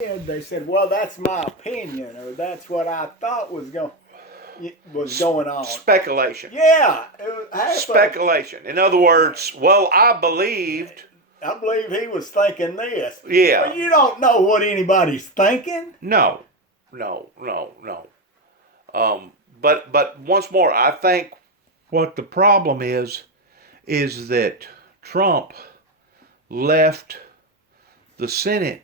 They said, "Well, that's my opinion, or that's what I thought was going on." Speculation. Yeah, it was Speculation. In other words, well, I believed. I believe he was thinking this. Yeah. Well, you don't know what anybody's thinking. No. But once more, I think what the problem is that Trump left the Senate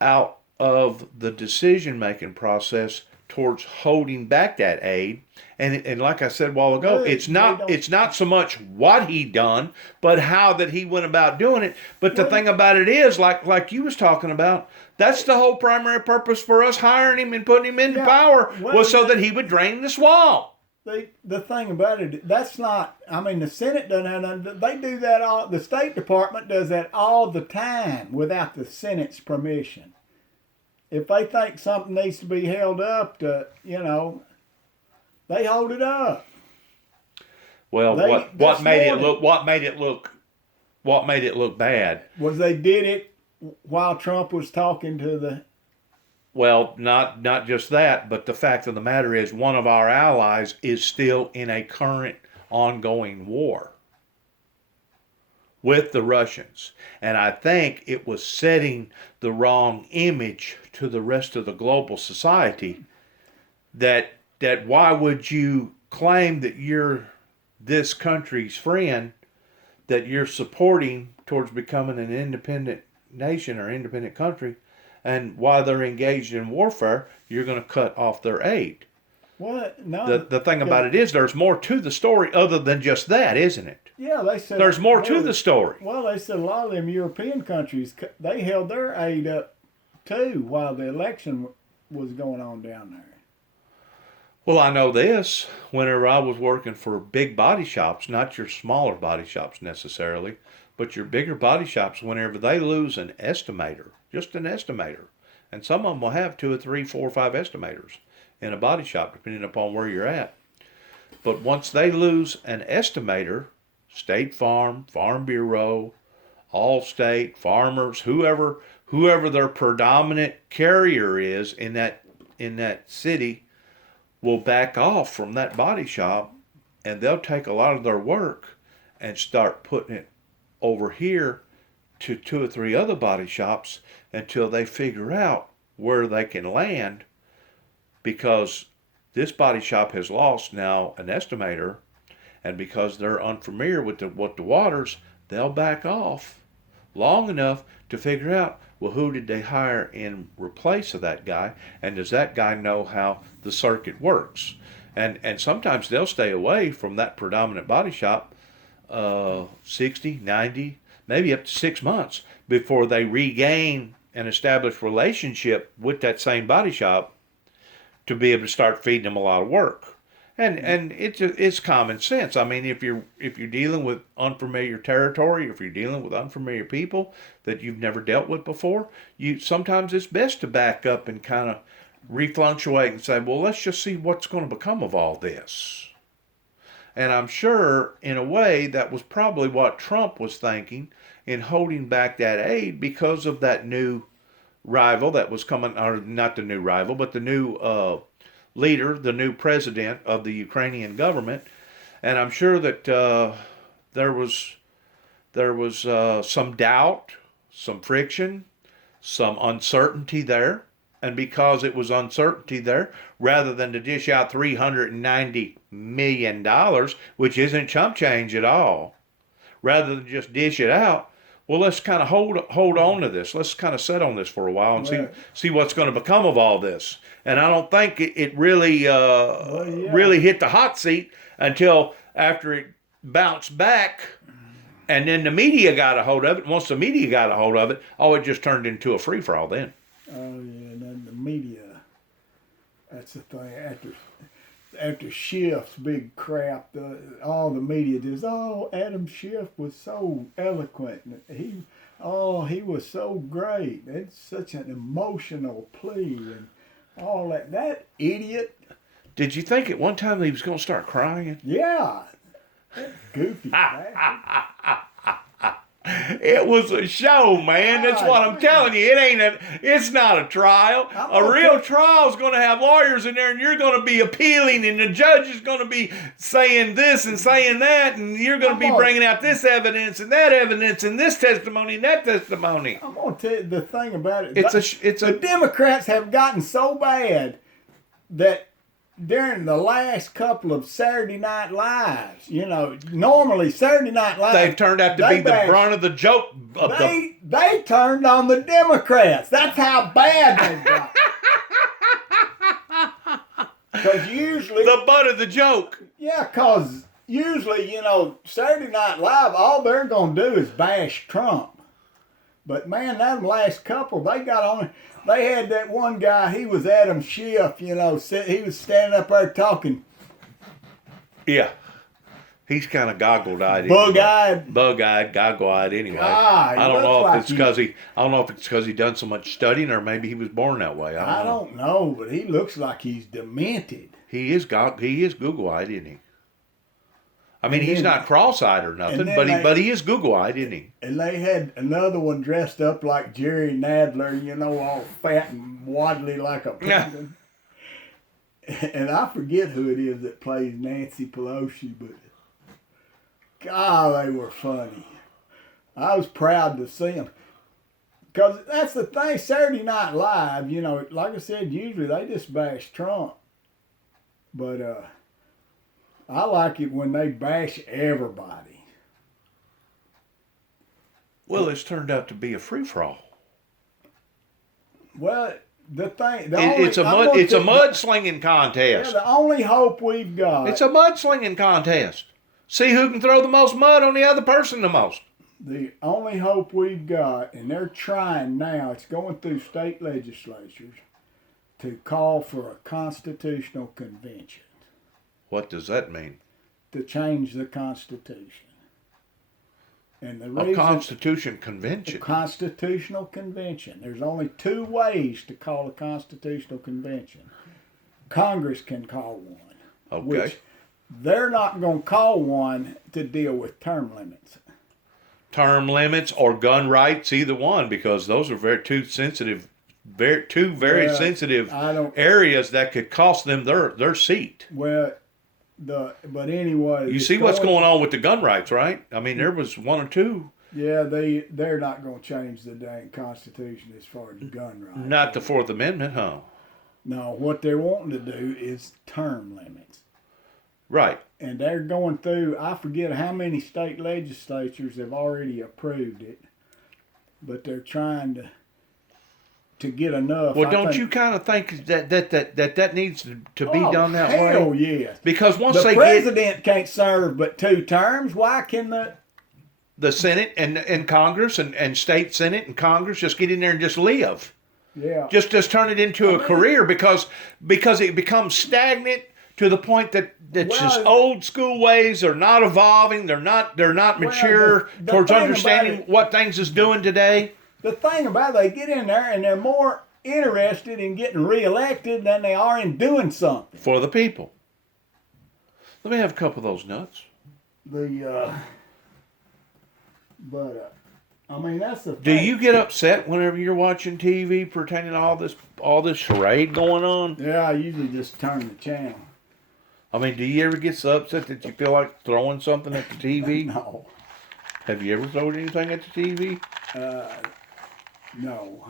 out of the decision-making process towards holding back that aid. And like I said a while ago, Really? it's not so much what he done, but how that he went about doing it. But the Well- thing about it is, like you was talking about, that's the whole primary purpose for us hiring him and putting him into Yeah. power Well, was so that he would drain the swamp. The thing about it, that's not. I mean, the Senate doesn't have none. They do that all. The State Department does that all the time without the Senate's permission. If they think something needs to be held up, they hold it up. Well, They- what this made morning- it look bad? Was they did it while Trump was talking to the. Well, not just that, but the fact of the matter is one of our allies is still in a current ongoing war with the Russians. And I think it was setting the wrong image to the rest of the global society that why would you claim that you're this country's friend that you're supporting towards becoming an independent nation or independent country, and while they're engaged in warfare, you're going to cut off their aid. What? No. The thing about it is there's more to the story other than just that, isn't it? Yeah, they said. There's more to the story. Well, they said a lot of them European countries, they held their aid up too while the election was going on down there. Well, I know this. Whenever I was working for big body shops, not your smaller body shops necessarily, but your bigger body shops, whenever they lose an estimator, just an estimator, and some of them will have 2 or 3, 4 or 5 estimators in a body shop, depending upon where you're at. But once they lose an estimator, State Farm, Farm Bureau, Allstate, Farmers, whoever their predominant carrier is in that city, will back off from that body shop, and they'll take a lot of their work and start putting it over here to 2 or 3 other body shops until they figure out where they can land, because this body shop has lost now an estimator, and because they're unfamiliar with the waters, they'll back off long enough to figure out, well, who did they hire in replace of that guy, and does that guy know how the circuit works? And sometimes they'll stay away from that predominant body shop 60, 90, maybe up to 6 months before they regain an established relationship with that same body shop to be able to start feeding them a lot of work. And it's common sense. I mean, if you're dealing with unfamiliar territory, if you're dealing with unfamiliar people that you've never dealt with before, sometimes it's best to back up and kind of refluctuate and say, well, let's just see what's going to become of all this. And I'm sure, in a way, that was probably what Trump was thinking in holding back that aid because of that new rival that was coming, or not the new rival, but the new leader, the new president of the Ukrainian government. And I'm sure that there was some doubt, some friction, some uncertainty there. And because it was uncertainty there, rather than to dish out $390 million, which isn't chump change at all, rather than just dish it out, well, let's kind of hold on to this. Let's kind of sit on this for a while and see what's going to become of all this. And I don't think it really really hit the hot seat until after it bounced back, and then the media got a hold of it. Once the media got a hold of it, it just turned into a free for all then. Oh yeah, and then the media. That's the thing. After Schiff's big crap, all the media just, Adam Schiff was so eloquent. He was so great. It's such an emotional plea and all that. That idiot. Did you think at one time he was going to start crying? Yeah. That goofy bastard. It was a show, man. That's what I'm telling you. It's not a trial. A real trial's going to have lawyers in there, and you're going to be appealing, and the judge is going to be saying this and saying that, and you're going to be bringing out this evidence and that evidence and this testimony and that testimony. I'm going to tell you the thing about it. The Democrats have gotten so bad that during the last couple of Saturday Night Lives, normally Saturday Night Live, they've turned out to be the brunt of the joke. They turned on the Democrats. That's how bad they've got. Because usually the butt of the joke. Yeah, because usually, Saturday Night Live, all they're going to do is bash Trump. But man, that last couple, they got on. They had that one guy, he was Adam Schiff, he was standing up there talking. Yeah. He's kind of goggle-eyed. Bug-eyed. Bug-eyed, goggle-eyed anyway. God, I don't know if it's because he done so much studying or maybe he was born that way. I don't know, but he looks like he's demented. He is Google-eyed, isn't he? I mean, he's not cross-eyed or nothing, but he is Google-eyed, isn't he? And they had another one dressed up like Jerry Nadler, all fat and waddly like a penguin. And I forget who it is that plays Nancy Pelosi, but God, they were funny. I was proud to see them. Because that's the thing, Saturday Night Live, like I said, usually they just bash Trump. But I like it when they bash everybody. Well, it's turned out to be a free-for-all. Well, it's a mudslinging contest. Yeah, the only hope we've got. It's a mudslinging contest. See who can throw the most mud on the other person the most. The only hope we've got, and they're trying now, it's going through state legislatures to call for a constitutional convention. What does that mean? To change the Constitution. And the reason, a Constitution Convention? A Constitutional Convention. There's only two ways to call a Constitutional Convention. Congress can call one. Okay. Which they're not going to call one to deal with term limits. Term limits or gun rights, either one, because those are very sensitive areas that could cost them their seat. Well, but anyway, you see what's going on with the gun rights, right? I mean, there was one or two. Yeah, they're not going to change the dang Constitution as far as gun rights. Not the Fourth Amendment, huh? No, what they're wanting to do is term limits. Right. And they're going through, I forget how many state legislatures have already approved it, but they're trying to get enough. Well, don't you kind of think that needs to be done that way? Hell yes. Because once the president can't serve but 2 terms, why can the Senate and Congress and state Senate and Congress just get in there and just live? Yeah. Just turn it into a career because it becomes stagnant to the point that just old school ways are not evolving. They're not mature towards understanding what things is doing today. The thing about it, they get in there and they're more interested in getting reelected than they are in doing something. For the people. Let me have a couple of those nuts. I mean, that's the thing. Do you get upset whenever you're watching TV pertaining to all this charade going on? Yeah, I usually just turn the channel. I mean, do you ever get so upset that you feel like throwing something at the TV? No. Have you ever thrown anything at the TV? No.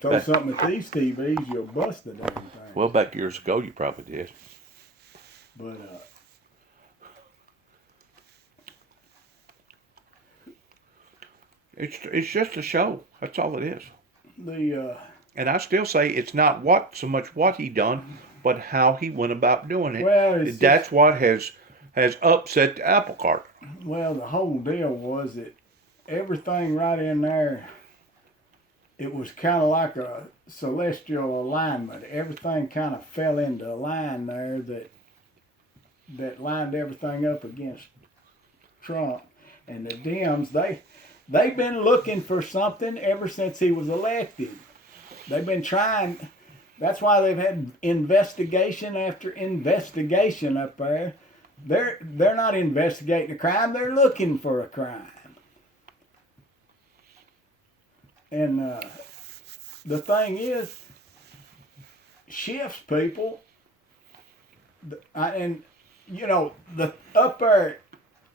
Throw something at these TVs, you'll bust the damn thing. Well, back years ago, you probably did. But, it's just a show. That's all it is. And I still say it's not so much what he done, but how he went about doing it. Well, that's what has upset the apple cart. Well, the whole deal was that everything right in there, it was kind of like a celestial alignment. Everything kind of fell into line there that lined everything up against Trump. And the Dems, they've been looking for something ever since he was elected. They've been trying. That's why they've had investigation after investigation up there They're not investigating a crime. They're looking for a crime. And the thing is, shifts people, and you know the up there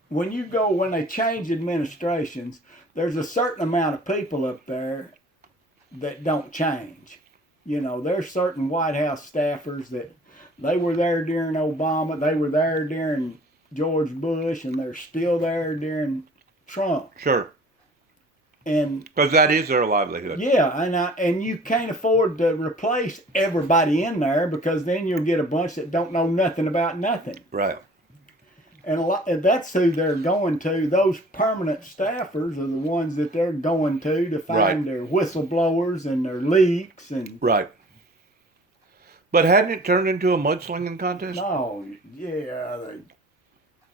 when they change administrations, there's a certain amount of people up there that don't change. You know, there's certain White House staffers that they were there during Obama, they were there during George Bush, and they're still there during Trump. Sure. And because that is their livelihood. yeah, and you can't afford to replace everybody in there because then you'll get a bunch that don't know nothing about nothing. Right. And that's who they're going to. Those permanent staffers are the ones that they're going to find their whistleblowers and their leaks and. Right. But hadn't it turned into a mudslinging contest? No, yeah,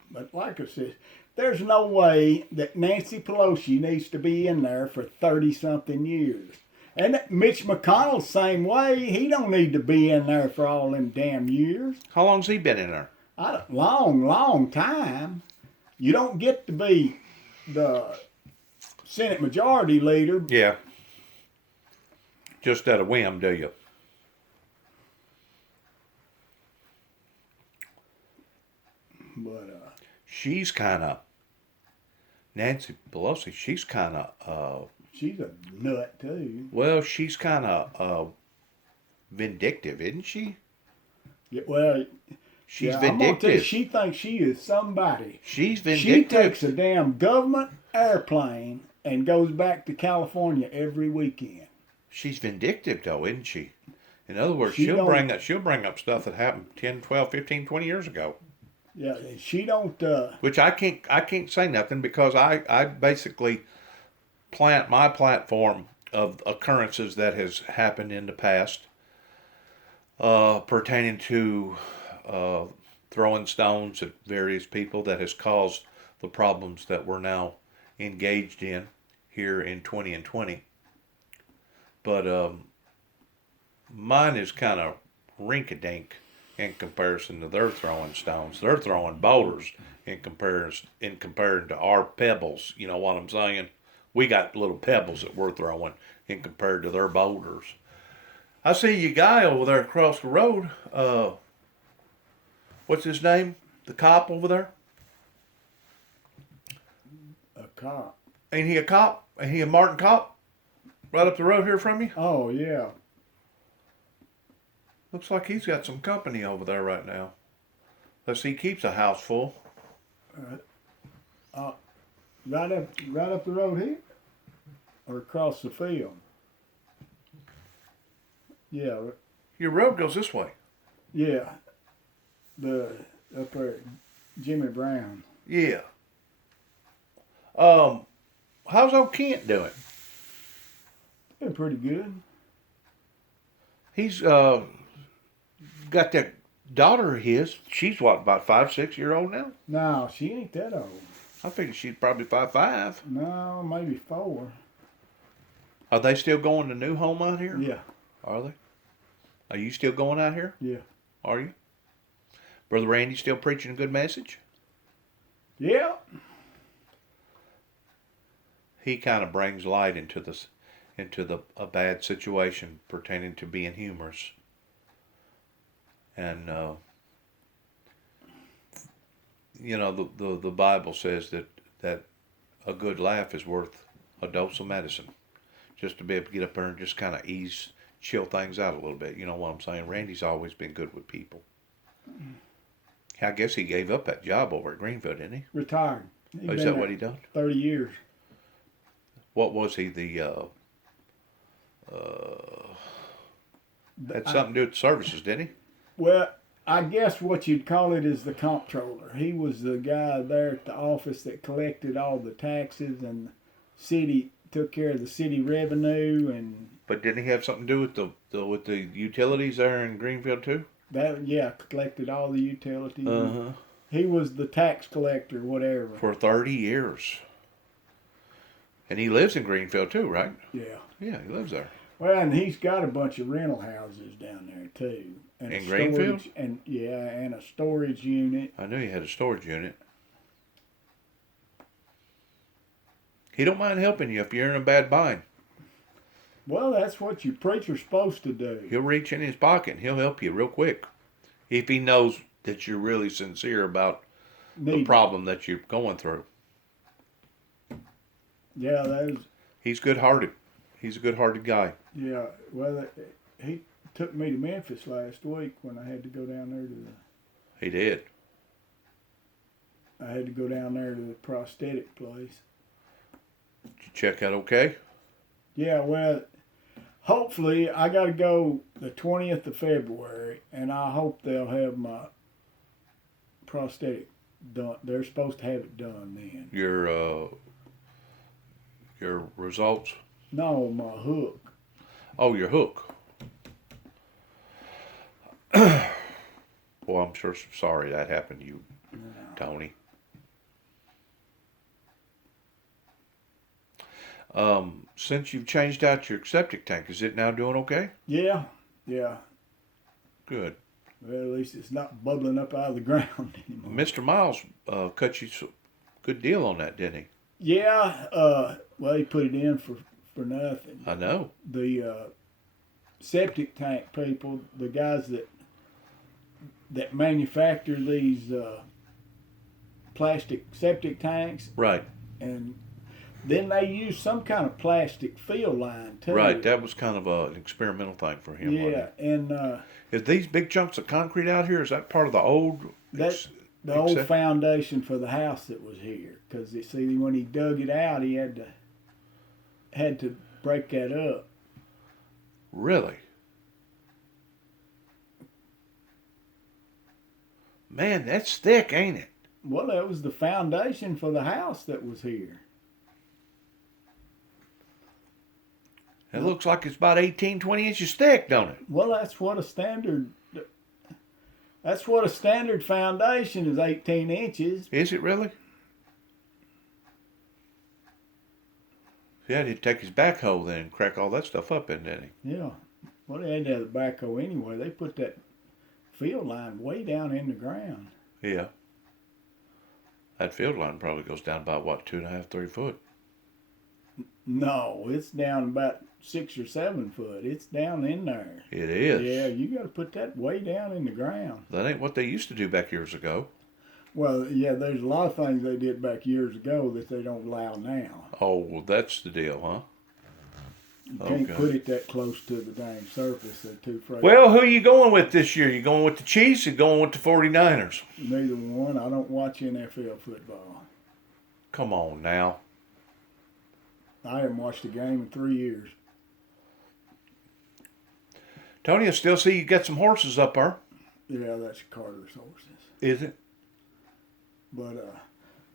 but like I said, there's no way that Nancy Pelosi needs to be in there for 30-something years. And Mitch McConnell's same way. He don't need to be in there for all them damn years. How long's he been in there? Long time. You don't get to be the Senate Majority Leader. Yeah. Just at a whim, do you? But she's kind of Nancy Pelosi. She's kind of she's a nut too. well, she's kind of vindictive, isn't she? Yeah, well, she's I'm gonna tell you, vindictive. she thinks she is somebody. She's vindictive. She takes a damn government airplane and goes back to California every weekend. She's vindictive, though, isn't she? In other words, She she'll don't- bring up stuff that happened 10, 12, 15, 20 years ago. Yeah, she don't. Which I can't say nothing because I basically plant my platform of occurrences that has happened in the past pertaining to throwing stones at various people that has caused the problems that we're now engaged in here in 2020. But mine is kind of rink-a-dink in comparison to their throwing stones. They're throwing boulders in comparison to our pebbles. You know what I'm saying? We got little pebbles that we're throwing in compared to their boulders. I see you guy over there across the road. What's his name? The cop over there? A cop. Ain't he a cop? Ain't he a Martin cop? Right up the road here from you? Oh yeah. Looks like he's got some company over there right now. Let's see, he keeps a house full. Right up the road here, or across the field. Yeah, Your road goes this way. yeah. Up there, Jimmy Brown. Yeah. How's old Kent doing? Been pretty good. He's got that daughter of his. She's what, about 5, 6 year old now? No, she ain't that old. I figured she's probably 5, 5. No, maybe 4. Are they still going to new home out here? Yeah, Are they? Are you still going out here? yeah, Are you? Brother Randy still preaching a good message? yeah. He kind of brings light into a bad situation pertaining to being humorous. And you know, the Bible says that a good laugh is worth a dose of medicine. Just to be able to get up there and just kind of chill things out a little bit. You know what I'm saying? Randy's always been good with people. I guess he gave up that job over at Greenfield, didn't he? Retired. Oh, is that what he done? 30 years. What was he? Had something to do with services, didn't he? Well, I guess what you'd call it is the comptroller. He was the guy there at the office that collected all the taxes, and the city took care of the city revenue, and But didn't he have something to do with the utilities there in Greenfield too? collected all the utilities. Uh-huh. He was the tax collector, whatever. For 30 years. And he lives in Greenfield too, right? Yeah. Yeah, he lives there. Well, and he's got a bunch of rental houses down there too, and In a Greenfield? storage, and and a storage unit. I knew you had a storage unit. He don't mind helping you if you're in a bad bind. Well, that's what your preacher's supposed to do. He'll reach in his pocket and he'll help you real quick. If he knows that you're really sincere about the problem that you're going through. Yeah, that's. He's good-hearted. He's a good-hearted guy. Yeah, well, he took me to Memphis last week when I had to go down there to the. He did. I had to go down there to the prosthetic place. Did you check out okay? Yeah, well, hopefully I got to go the 20th of February, and I hope they'll have my prosthetic done. They're supposed to have it done then. Your results? No, my hook. Oh, your hook. Well, I'm sure sorry that happened to you, Tony. Since you've changed out your septic tank, is it now doing okay? Yeah. Good. Well, at least it's not bubbling up out of the ground anymore. Mr. Miles cut you a good deal on that, didn't he? Yeah. Well, he put it in for nothing. I know. The septic tank people, the guys that manufacture these plastic septic tanks, Right. and then they use some kind of plastic fill line too. Right. That was kind of an experimental thing for him. Yeah, and Is these big chunks of concrete out here? Is that part of the old? that's the old foundation for the house that was here. Because you see, when he dug it out, he had to break that up. Really? Man, that's thick, ain't it? Well, that was the foundation for the house that was here. It looks like it's about 18, 20 inches thick, don't it? Well, that's what a standard foundation is, 18 inches. Is it really? Yeah, he'd take his backhoe then and crack all that stuff up in, didn't he? Yeah. Well, they had to have the backhoe anyway. They put that field line way down in the ground. Yeah. That field line probably goes down about, what, 2.5, 3 foot? No, it's down about 6 or 7 foot. It's down in there. It is. Yeah, you got to put that way down in the ground. That ain't what they used to do back years ago. Well, yeah, there's a lot of things they did back years ago that they don't allow now. Oh, well, that's the deal, huh? You can't put it that close to the dang surface. They're too frail. Well, who are you going with this year? You going with the Chiefs or going with the 49ers? Neither one. I don't watch NFL football. Come on now. I haven't watched a game in 3 years. Tony, I still see you got some horses up there. Yeah, that's Carter's horses. Is it? But,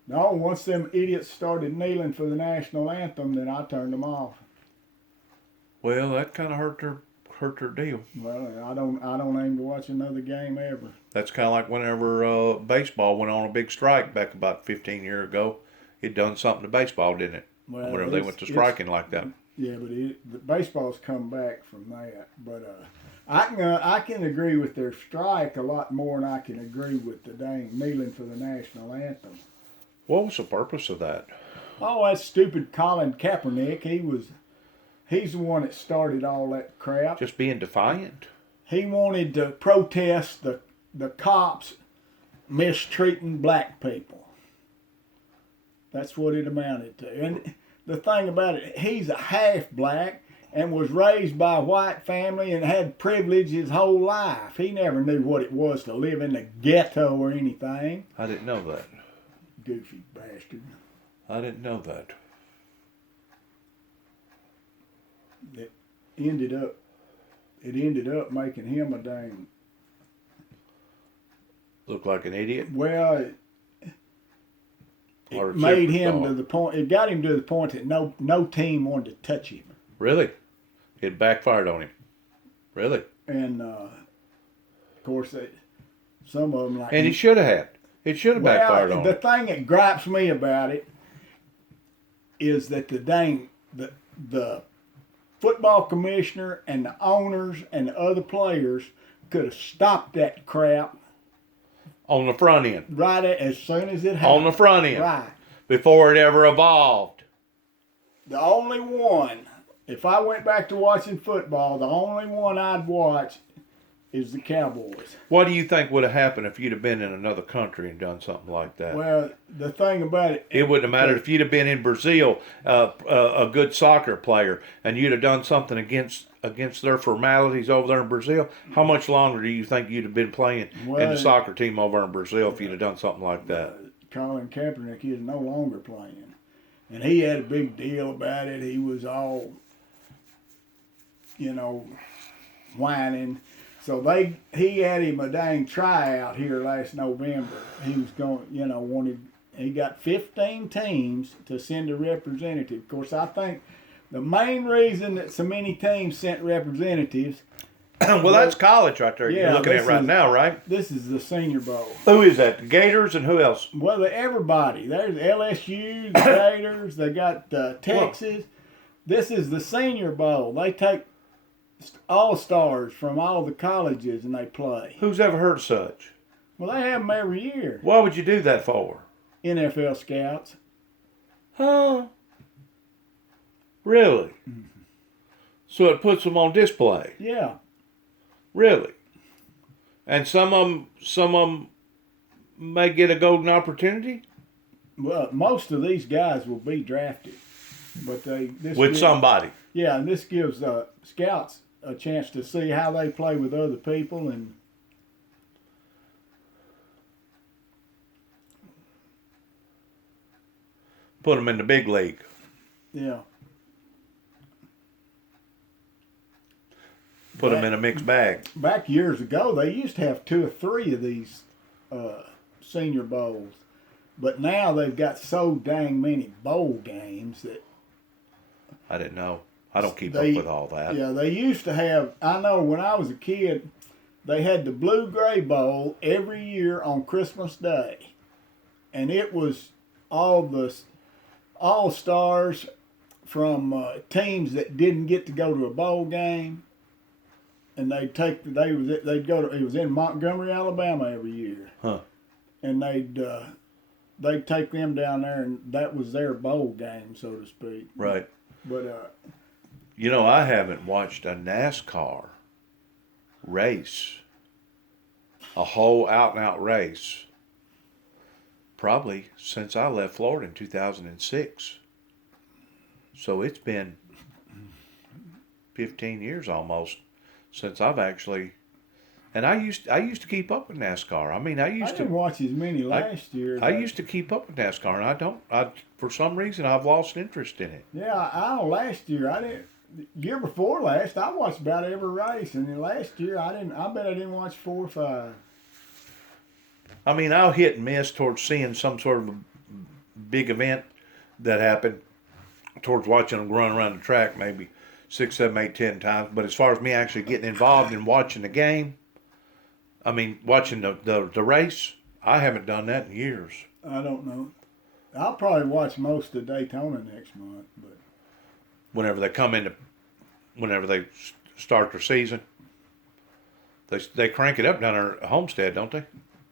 no, once them idiots started kneeling for the national anthem, then I turned them off. Well, that kind of hurt their deal. Well, I don't aim to watch another game ever. That's kind of like whenever baseball went on a big strike back about 15 years ago. It done something to baseball, didn't it? Well, whenever they went to striking like that. Yeah, but the baseball's come back from that. But I can agree with their strike a lot more than I can agree with the dang kneeling for the national anthem. What was the purpose of that? Oh, that stupid Colin Kaepernick. He's the one that started all that crap. Just being defiant? He wanted to protest the cops mistreating black people. That's what it amounted to. And the thing about it, he's a half black and was raised by a white family and had privilege his whole life. He never knew what it was to live in the ghetto or anything. I didn't know that. Goofy bastard. I didn't know that. It ended up making him a dang. Look like an idiot? Well, it made him to the point. It got him to the point that no team wanted to touch him. Really? It backfired on him. Really? And of course, some of them like. And he should have had. It should have backfired on him. The thing that gripes me about it is that the football commissioner and the owners and the other players could have stopped that crap On the front end. right as soon as it happened. On the front end. Right. Before it ever evolved. The only one, if I went back to watching football, the only one I'd watch is the Cowboys. What do you think would have happened if you'd have been in another country and done something like that? Well, the thing about it, It wouldn't have mattered if you'd have been in Brazil, a good soccer player, and you'd have done something against their formalities over there in Brazil. How much longer do you think you'd have been playing in the soccer team over in Brazil if you'd have done something like that? Colin Kaepernick is no longer playing, and he had a big deal about it. He was all, whining. So he had him a dang tryout here last November. He was going, he got 15 teams to send a representative. Of course, I think the main reason that so many teams sent representatives. Well, that's college right there. Yeah, You're looking at right now, right? This is the Senior Bowl. Who is that? The Gators and who else? Well, everybody. There's LSU, the Gators. They got Texas. This is the Senior Bowl. They take all-stars from all the colleges and they play. Who's ever heard of such? Well, they have them every year. Why would you do that for? NFL scouts. Huh? Really? Mm-hmm. So it puts them on display. Yeah. Really? And some of them may get a golden opportunity? Well, most of these guys will be drafted. But somebody. Yeah, and this gives scouts a chance to see how they play with other people and put them in the big league. Yeah. Put them in a mixed bag. Back years ago, they used to have 2 or 3 of these Senior Bowls. But now they've got so dang many bowl games that... I didn't know. I don't keep up with all that. Yeah, they used to have... I know when I was a kid, they had the Blue-Gray Bowl every year on Christmas Day. And it was all the all-stars from teams that didn't get to go to a bowl game. And it was in Montgomery, Alabama every year. Huh. And they'd take them down there, and that was their bowl game, so to speak. Right. But I haven't watched a NASCAR race, a whole out-and-out race, probably since I left Florida in 2006. So it's been 15 years almost since I've actually... And I used to keep up with NASCAR. I mean, I didn't watch as many last year. I used to keep up with NASCAR, and for some reason, I've lost interest in it. Yeah, I know last year, I didn't... Year before last, I watched about every race, and then last year, I bet I didn't watch 4 or 5. I mean, I'll hit and miss towards seeing some sort of a big event that happened, towards watching them run around the track maybe 6, 7, 8, 10 times. But as far as me actually getting involved in watching the game, I mean, watching the race, I haven't done that in years. I don't know. I'll probably watch most of Daytona next month, but whenever they start their season, they crank it up down there at Homestead, don't they?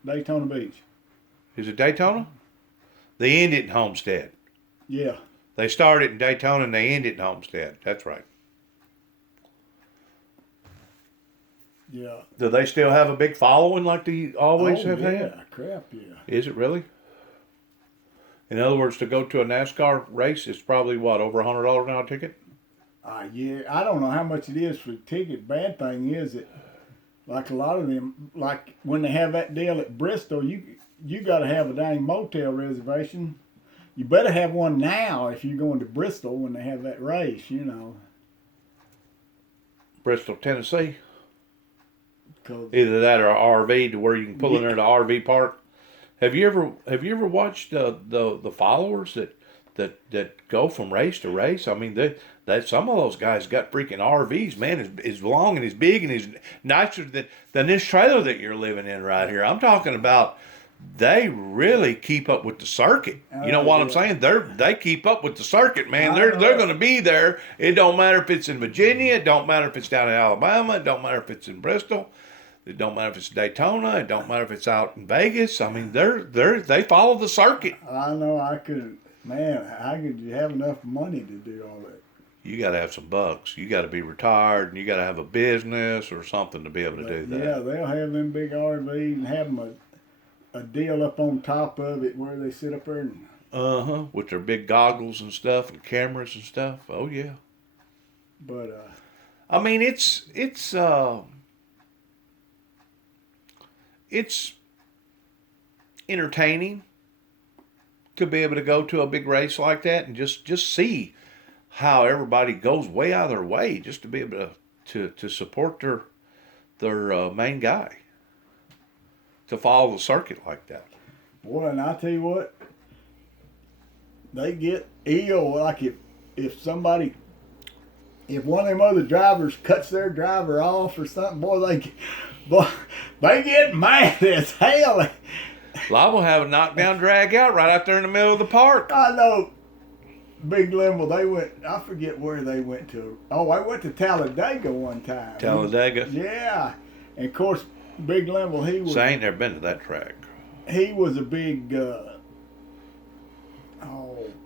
Daytona Beach. Is it Daytona? They end it in Homestead. Yeah. They start it in Daytona and they end it in Homestead. That's right. Yeah. Do they still have a big following like they always have had? Yeah, crap, yeah. Is it really? In other words, to go to a NASCAR race, it's probably, what, over $100 now a ticket? Yeah, I don't know how much it is for the ticket. Bad thing is that, like a lot of them, like when they have that deal at Bristol, you got to have a dang motel reservation. You better have one now if you're going to Bristol when they have that race, Bristol, Tennessee? 'Cause either that or an RV to where you can pull in there to the RV park. Have you ever watched the followers that go from race to race? I mean, that some of those guys got freaking RVs, man, is long and is big and is nicer than this trailer that you're living in right here. I'm talking about they really keep up with the circuit. You know what I'm saying? They keep up with the circuit, man. They're going to be there. It don't matter if it's in Virginia. It don't matter if it's down in Alabama. It don't matter if it's in Bristol. It don't matter if it's Daytona. It don't matter if it's out in Vegas. I mean, they follow the circuit. I know. I could have enough money to do all that? You got to have some bucks. You got to be retired, and you got to have a business or something to be able to do that. Yeah, they'll have them big RVs and have them a deal up on top of it where they sit up there and with their big goggles and stuff and cameras and stuff. Oh yeah. But I mean, it's entertaining to be able to go to a big race like that and just see how everybody goes way out of their way just to be able to support their main guy, to follow the circuit like that. Boy, and I tell you what, they get ill. Like if one of them other drivers cuts their driver off or something, they get mad as hell. Liable to have a knockdown drag out right out there in the middle of the park. I know. Big Limble, they went, I forget where they went to. Oh, I went to Talladega one time. Talladega? Yeah. And of course, Big Limble, he was. So I ain't never been to that track. He was a big, I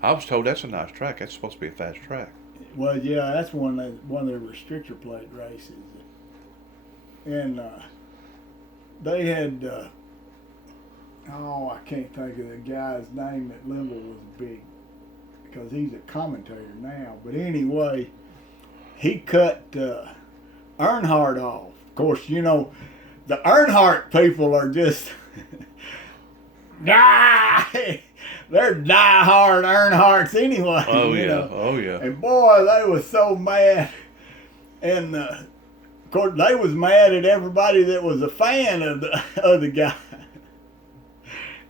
was told that's a nice track. That's supposed to be a fast track. Well, yeah, that's one of the restrictor plate races. And they had, I can't think of the guy's name that Limble was big, because he's a commentator now. But anyway, he cut Earnhardt off. Of course, you know, the Earnhardt people are just, they're die-hard Earnhardts anyway. Oh, yeah. Know? Oh, yeah. And boy, they was so mad. And, of course, they was mad at everybody that was a fan of the guy.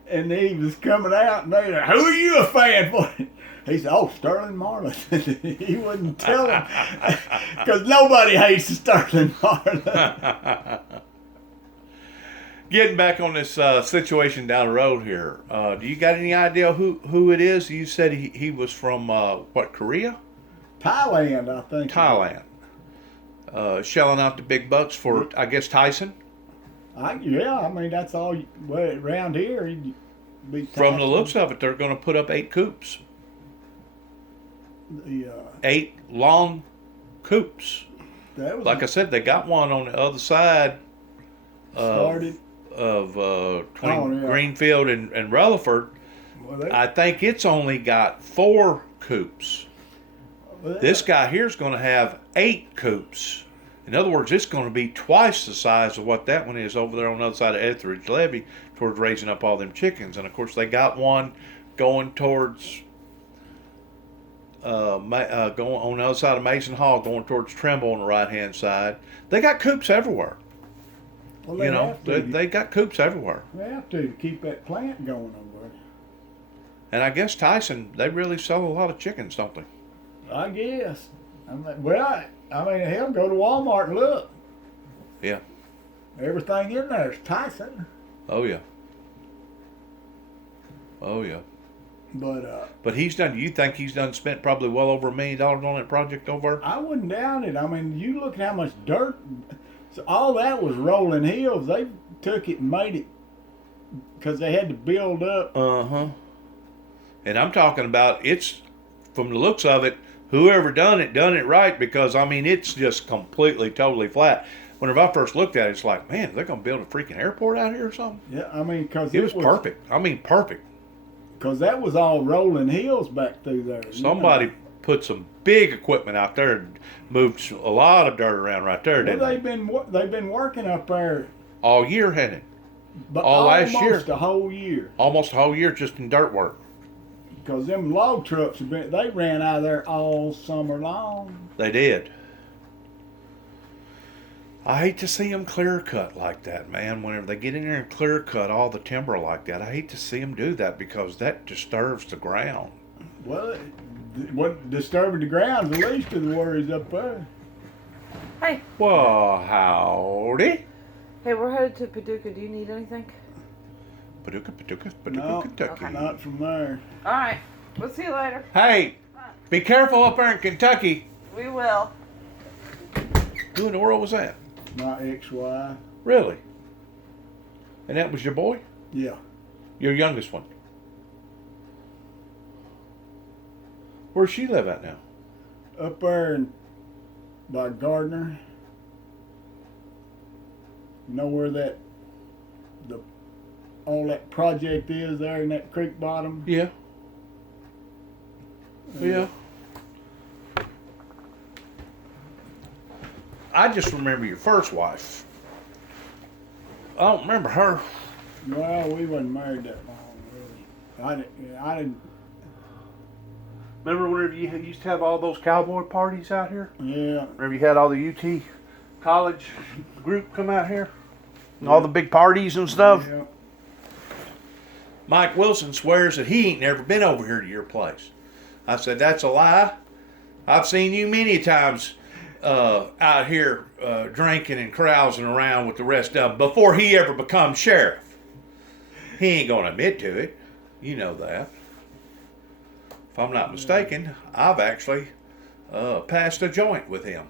And he was coming out, and they said, "Who are you a fan for?" He said, "Oh, Sterling Marlin." He wouldn't tell him, because nobody hates Sterling Marlin. Getting back on this situation down the road here, do you got any idea who it is? You said he was from, Korea? Thailand, I think. Thailand. Shelling out the big bucks for, I guess, Tyson? I mean, that's all. Well, around here, he'd be Tyson. From the looks of it, they're going to put up 8 coops. 8 long coops. Like I said, they got one on the other side between Greenfield and Rutherford. Well, I think it's only got 4 coops. Well, this guy here is going to have 8 coops. In other words, it's going to be twice the size of what that one is over there on the other side of Etheridge Levee towards raising up all them chickens. And, of course, they got one going towards, going on the other side of Mason Hall, going towards Trimble on the right-hand side. They got coops everywhere. Well, they got coops everywhere. They have to keep that plant going over there. And I guess Tyson, they really sell a lot of chickens, don't they? I guess. Hell, go to Walmart and look. Yeah. Everything in there is Tyson. Oh, yeah. Oh, yeah. But he's done, you think he's done spent probably well over $1 million on that project over? I wouldn't doubt it. I mean, you look at how much dirt. So all that was rolling hills. They took it and made it because they had to build up. And I'm talking about, it's, from the looks of it, whoever done it right, because, I mean, it's just completely, totally flat. Whenever I first looked at it, it's like, man, they're going to build a freaking airport out here or something? Yeah, I mean, because it was perfect. I mean, perfect. Because that was all rolling hills back through there. Somebody put some big equipment out there and moved a lot of dirt around right there, didn't they? They've been working up there all year, hadn't it? But all last year. Almost a whole year. Almost a whole year just in dirt work. Because them log trucks, they ran out of there all summer long. They did. I hate to see them clear cut like that, man. Whenever they get in there and clear cut all the timber like that, I hate to see them do that because that disturbs the ground. Well, what disturbing the ground is the least of the worries up there. Hey. Well, howdy. Hey, we're headed to Paducah. Do you need anything? Paducah, Paducah, Paducah, No, Kentucky. not from there. All right. We'll see you later. Hey, be careful up there in Kentucky. We will. Who in the world was that? My ex-wife. Really? And that was your boy? Yeah. Your youngest one? Where's she live at now? Up there by Gardner. You know where all that project is there in that creek bottom? Yeah. Yeah. I just remember your first wife. I don't remember her. Well, we wasn't married that long, really. I didn't. Remember whenever you used to have all those cowboy parties out here? Yeah. Remember you had all the UT college group come out here? And all the big parties and stuff? Yeah. Mike Wilson swears that he ain't never been over here to your place. I said, that's a lie. I've seen you many times out here drinking and carousing around with the rest of them before he ever becomes sheriff. He ain't going to admit to it. You know that. If I'm not mistaken, I've actually passed a joint with him.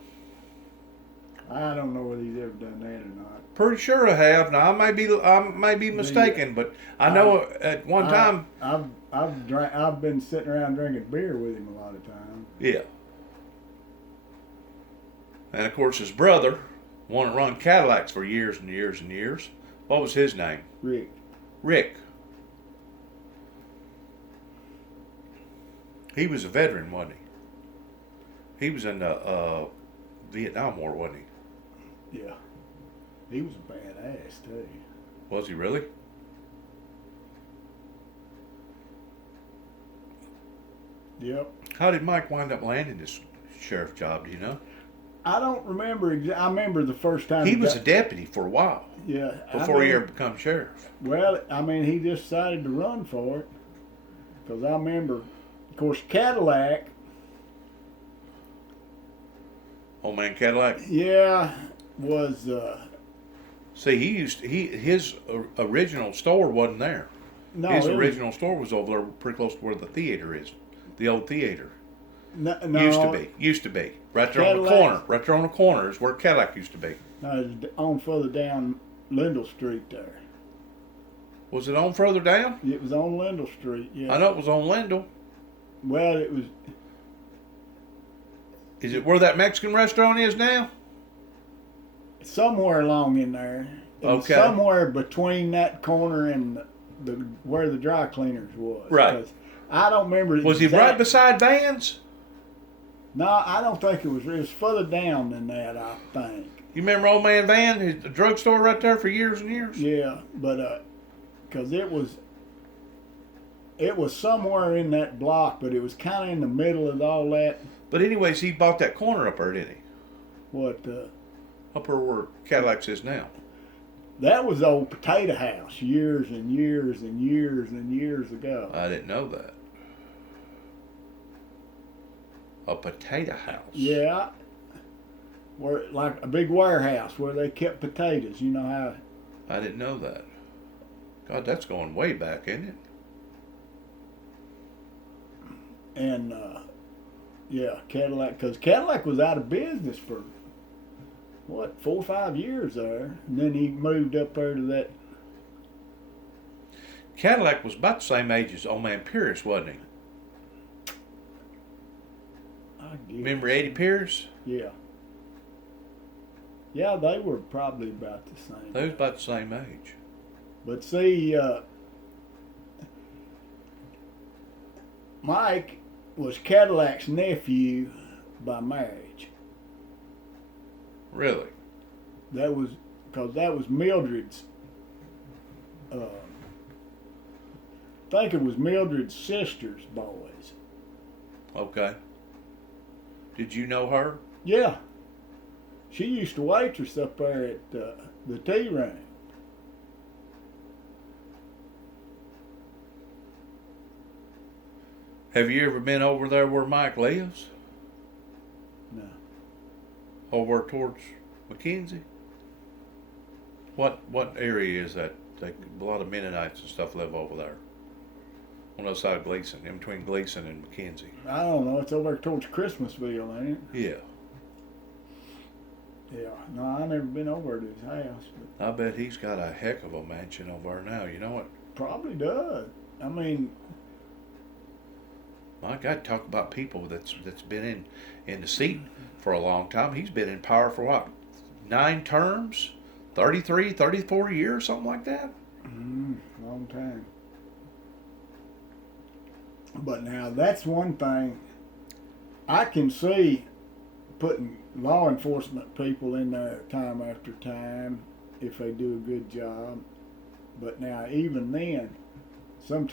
I don't know whether he's ever done that or not. Pretty sure I have. Now I may be mistaken, but I know at one time. I've been sitting around drinking beer with him a lot of times. Yeah. And of course his brother, one that run Cadillacs for years and years and years. What was his name? Rick. Rick. He was a veteran, wasn't he? He was in the Vietnam War, wasn't he? Yeah. He was a badass too. Was he really? Yep. How did Mike wind up landing this sheriff job, do you know? I don't remember. I remember the first time He was a deputy for a while yeah before he ever became sheriff. Well, I mean, he just decided to run for it because I remember, of course, Cadillac. Old man Cadillac. Yeah, was. See, his original store wasn't there. No, His original store was over there, pretty close to where the theater is, the old theater. No, Used to be, right there on the Cadillac. corner. Right there on the corner is where Cadillac used to be. No, it was on further down Lindell Street there. Was it on further down? It was on Lindell Street. Yeah. I know it was on Lindell. Well, it was. Is it where that Mexican restaurant is now? Somewhere along in there. It was Okay. somewhere between that corner and the where the dry cleaners was. Right. 'Cause I don't remember. Was he right beside Vans? No, I don't think it was. It was further down than that, I think. You remember old man Van, his drugstore right there for years and years? Yeah, but because it was somewhere in that block, but it was kind of in the middle of all that. But anyways, he bought that corner up there, didn't he? What? Up there where Cadillac's is now. That was the old potato house years and years and years and years ago. I didn't know that. A potato house. Yeah, where like a big warehouse where they kept potatoes. You know how? I didn't know that. God, that's going way back, isn't it? And yeah, Cadillac, because Cadillac was out of business for what 4 or 5 years there, and then he moved up there to that. Cadillac was about the same age as old man Pierce, wasn't he? I guess. Remember Eddie Pierce? Yeah. Yeah, they were probably about the same. They was about the same age. But see, Mike was Cadillac's nephew by marriage. Really? That was because that was Mildred's. I think it was Mildred's sister's boys. Okay. Did you know her? Yeah. She used to waitress up there at the tea room. Have you ever been over there where Mike lives? No. Over towards McKenzie? What area is that? A lot of Mennonites and stuff live over there. On the other side of Gleason, in between Gleason and McKenzie. I don't know. It's over there towards Christmasville, ain't it? Yeah. Yeah. No, I never been over to his house, but I bet he's got a heck of a mansion over there now. You know what? probably does. I mean, My God, talk about people that's been in the seat for a long time. He's been in power for what? 9 terms? 33, 34 years, something like that? long time. But now that's one thing I can see putting law enforcement people in there time after time if they do a good job. But now even then, sometimes